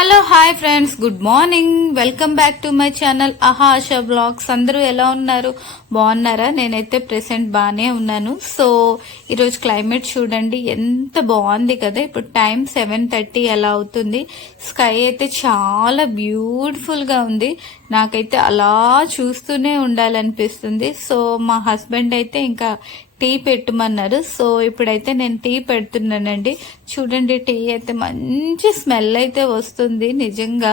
Hello hi friends, good morning. Welcome back to my channel Asha blogs. అందరూ ఎలా ఉన్నారు? బాగున్నారా? నేనైతే ప్రెసెంట్ బాగానే ఉన్నాను. సో ఈరోజు క్లైమేట్ చూడండి ఎంత బాగుంది కదా. ఇప్పుడు టైం 7:30 అలా అవుతుంది. స్కై అయితే చాలా బ్యూటిఫుల్ గా ఉంది. నాకైతే అలా చూస్తూనే ఉండాలనిపిస్తుంది. సో మా హస్బెండ్ అయితే ఇంకా టీ పెట్టమన్నారు. సో ఇప్పుడైతే నేను టీ పెడుతున్నానండి. చూడండి, టీ అయితే మంచి స్మెల్ అయితే వస్తుంది. నిజంగా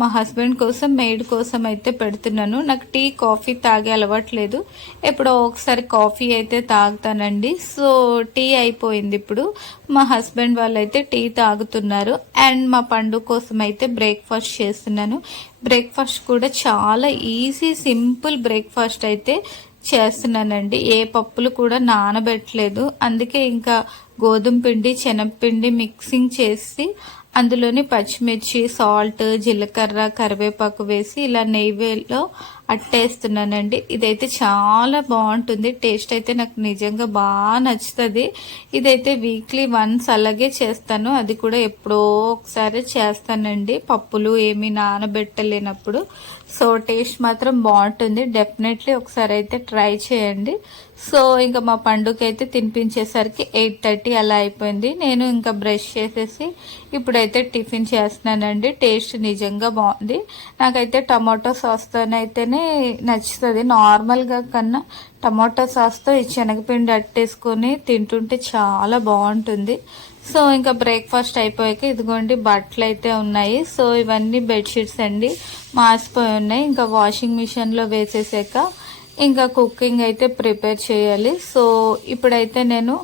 మా హస్బెండ్ కోసం, మెయిడ్ కోసం అయితే పెడుతున్నాను. నాకు టీ కాఫీ తాగే అలవాట్లేదు. ఎప్పుడో ఒకసారి కాఫీ అయితే తాగుతానండి. సో టీ అయిపోయింది. ఇప్పుడు మా హస్బెండ్ వాళ్ళు అయితే టీ తాగుతున్నారు. అండ్ మా పండు కోసం అయితే బ్రేక్ఫాస్ట్ చేస్తున్నాను. బ్రేక్ఫాస్ట్ కూడా చాలా ఈజీ, సింపుల్ బ్రేక్ఫాస్ట్ అయితే చేస్తున్నానండి. ఏ పప్పులు కూడా నానబెట్టలేదు. అందుకే ఇంకా గోధుమ పిండి, శనగపిండి మిక్సింగ్ చేసి అందులోని పచ్చిమిర్చి, సాల్ట్, జీలకర్ర, కరివేపాకు వేసి ఇలా నెయ్యిలో అట్టేస్తున్నానండి. ఇదైతే చాలా బాగుంటుంది. టేస్ట్ అయితే నాకు నిజంగా బాగా నచ్చుతుంది. ఇదైతే వీక్లీ వన్స్ అలాగే చేస్తాను. అది కూడా ఎప్పుడో ఒకసారి చేస్తానండి, పప్పులు ఏమీ నానబెట్టలేనప్పుడు. సో టేస్ట్ మాత్రం బాగుంటుంది. డెఫినెట్లీ ఒకసారి అయితే ట్రై చేయండి. సో ఇంకా మా పండుగైతే తినిపించేసరికి 8:30 అలా అయిపోయింది. నేను ఇంకా బ్రష్ చేసేసి ఇప్పుడైతే టిఫిన్ చేస్తున్నానండి. టేస్ట్ నిజంగా బాగుంది. నాకైతే టమాటో సాస్తోనైతేనే నచ్చుతుంది. నార్మల్గా కన్నా టమాటో సాస్తో ఈ శనగపిండి అట్టేసుకొని తింటుంటే చాలా బాగుంటుంది. సో ఇంకా బ్రేక్ఫాస్ట్ అయిపోయాక ఇదిగోండి బట్టలు అయితే ఉన్నాయి. సో ఇవన్నీ బెడ్షీట్స్ అండి, మాసిపోయి ఉన్నాయి. ఇంకా వాషింగ్ మిషన్లో వేసేసాక ఇంకా కుకింగ్ అయితే ప్రిపేర్ చేయాలి. సో ఇప్పుడైతే నేను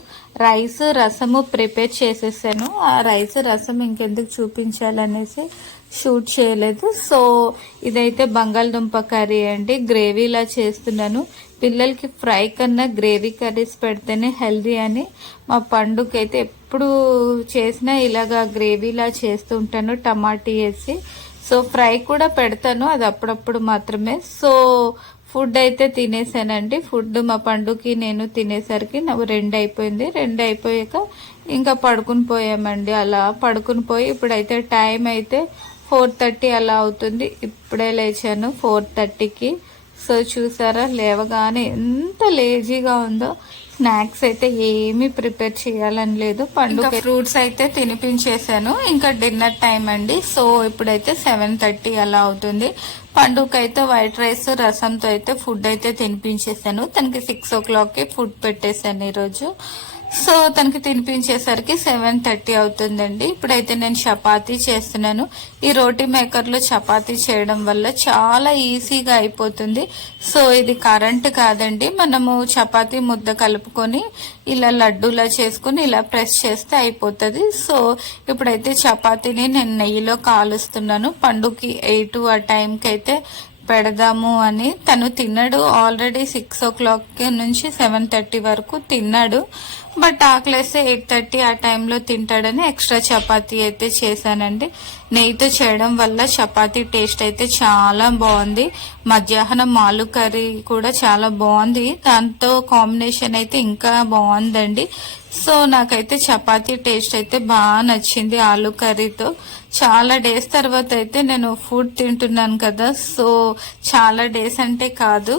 రైస్, రసము ప్రిపేర్ చేసేసాను. ఆ రైస్, రసం ఇంకెందుకు చూపించాలనేసి షూట్ చేయలేదు. సో ఇదైతే బంగాళదుంప కర్రీ అండి. గ్రేవీలా చేస్తున్నాను. పిల్లలకి ఫ్రై కన్నా గ్రేవీ కర్రీస్ పెడితేనే హెల్దీ అని మా పండుగైతే ఎప్పుడు చేసినా ఇలాగా గ్రేవీలా చేస్తుంటాను, టమాటీ వేసి. సో ఫ్రై కూడా పెడతాను, అది అప్పుడప్పుడు మాత్రమే. సో ఫుడ్ అయితే తినేసానండి. ఫుడ్ మా పండుకి నేను తినేసరికి నాకు 2 అయిపోయింది. 2 అయిపోయాక ఇంకా పడుకుని పోయామండి. అలా పడుకుని పోయి ఇప్పుడైతే టైం అయితే 4:30 అలా అవుతుంది. ఇప్పుడే లేచాను 4:30కి. సో చూసారా, లేవగానే ఎంత లేజీగా ఉందో. స్నాక్స్ అయితే ఏమీ ప్రిపేర్ చేయాలని లేదు. పండుగ ఫ్రూట్స్ అయితే తినిపించేసాను. ఇంకా డిన్నర్ టైం అండి. సో ఇప్పుడైతే 7:30 అలా అవుతుంది. పండుగ అయితే వైట్ రైస్, రసంతో అయితే ఫుడ్ అయితే తినిపించేసాను. తనకి 6 o'clockకి ఫుడ్ పెట్టేశాను ఈరోజు. సో తనకి తినిపించేసరికి 7:30 అవుతుందండి. ఇప్పుడైతే నేను చపాతీ చేస్తున్నాను. ఈ రోటీ మేకర్లో చపాతీ చేయడం వల్ల చాలా ఈజీగా అయిపోతుంది. సో ఇది కరెంట్ కాదండి, మనము చపాతీ ముద్ద కలుపుకొని ఇలా లడ్డూలా చేసుకుని ఇలా ప్రెస్ చేస్తే అయిపోతుంది. సో ఇప్పుడైతే చపాతీని నేను నెయ్యిలో కాలుస్తున్నాను. పండుకి 8 ఆ టైంకి అయితే పెడదాము అని. తను తిన్నాడు ఆల్రెడీ 6 o'clock నుంచి 7:30 వరకు తిన్నాడు. బట్ ఆకలేస్తే 8:30 ఆ టైంలో తింటాడని ఎక్స్ట్రా చపాతీ అయితే చేశానండి. నెయ్యితో చేయడం వల్ల చపాతీ టేస్ట్ అయితే చాలా బాగుంది. మధ్యాహ్నం ఆలు కర్రీ కూడా చాలా బాగుంది. దాంతో కాంబినేషన్ అయితే ఇంకా బాగుందండి. సో నాకైతే చపాతీ టేస్ట్ అయితే బాగా నచ్చింది ఆలు కర్రీతో. చాలా డేస్ తర్వాత అయితే నేను ఫుడ్ తింటున్నాను కదా. సో చాలా డేస్ అంటే కాదు,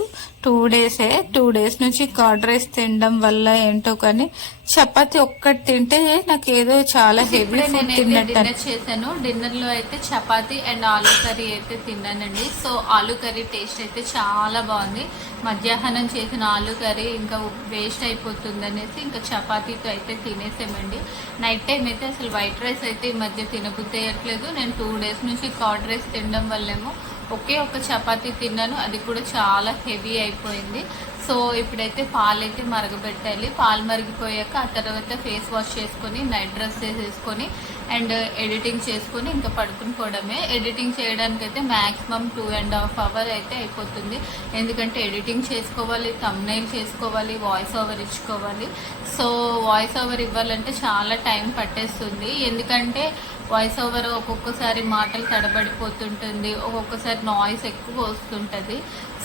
2 డేసే. 2 డేస్ నుంచి కర్డ్ రైస్ తినడం వల్ల ఏంటో కానీ చపాతి ఒక్కటి తింటే నాకు ఏదో చాలా హెవీ ఫుడ్ తిన్నట్టు. డిన్నర్ చేశాను. డిన్నర్ లో అయితే చపాతి అండ్ ఆలు కర్రీ అయితే తిన్నానండి. సో ఆలు కర్రీ టేస్ట్ అయితే చాలా బాగుంది. మధ్యాహ్నం చేసిన ఆలు కర్రీ ఇంకా వేస్ట్ అయిపోతుంది అనేసి ఇంకా చపాతీతో అయితే తినేసామండి. నైట్ టైం అయితే అసలు వైట్ రైస్ అయితే ఈ మధ్య తినబుద్ధి అయ్యట్లేదు. నేను 2 డేస్ నుంచి కర్డ్ రైస్ తినడం వల్లేమో ఒకే ఒక చపాతీ తిన్నాను, అది కూడా చాలా హెవీ అయిపోయింది. సో ఇప్పుడైతే పాలు అయితే మరగబెట్టాలి. పాలు మరిగిపోయాక ఆ తర్వాత ఫేస్ వాష్ చేసుకొని, నైట్ డ్రెస్ వేసేసుకొని అండ్ ఎడిటింగ్ చేసుకొని ఇంకా పడుకుని పోవడమే. ఎడిటింగ్ చేయడానికి అయితే మ్యాక్సిమం 2.5 hours అయితే అయిపోతుంది. ఎందుకంటే ఎడిటింగ్ చేసుకోవాలి, థంబ్నెయిల్ చేసుకోవాలి, వాయిస్ ఓవర్ ఇచ్చుకోవాలి. సో వాయిస్ ఓవర్ ఇవ్వాలంటే చాలా టైం పట్టేస్తుంది. ఎందుకంటే వాయిస్ ఓవర్ ఒక్కొక్కసారి మాటలు తడబడిపోతుంటుంది, ఒక్కొక్కసారి నాయిస్ ఎక్కువ వస్తుంటుంది.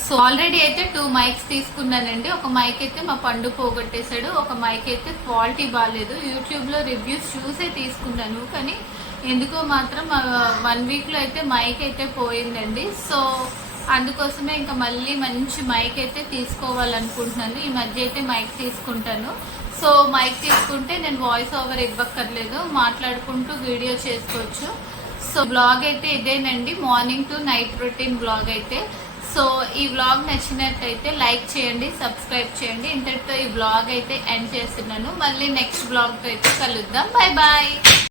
సో ఆల్రెడీ అయితే 2 mics తీసుకున్నానండి. ఒక మైక్ అయితే మా పండు పోగొట్టేశాడు, ఒక మైక్ అయితే క్వాలిటీ బాగాలేదు. యూట్యూబ్లో రివ్యూస్ చూసే తీసుకున్నాను, కానీ ఎందుకో మాత్రం 1 వీక్లో అయితే మైక్ అయితే పోయిందండి. సో అందుకోసమే ఇంకా మళ్ళీ మంచి మైక్ అయితే తీసుకోవాలనుకుంటున్నాను. ఈ మధ్య అయితే మైక్ తీసుకుంటాను. సో మైక్ తీసుకుంటే నేను వాయిస్ ఓవర్ ఇవ్వక్కర్లేదు, మాట్లాడుకుంటూ వీడియో చేసుకోవచ్చు. సో బ్లాగ్ అయితే ఇదేనండి, morning to night routine blog అయితే. సో ఈ బ్లాగ్ నచ్చినట్టయితే లైక్ చేయండి, సబ్స్క్రైబ్ చేయండి. ఇంతటితో ఈ బ్లాగ్ అయితే ఎండ్ చేస్తున్నాను. మళ్ళీ నెక్స్ట్ బ్లాగ్తో అయితే కలుద్దాం. Bye bye.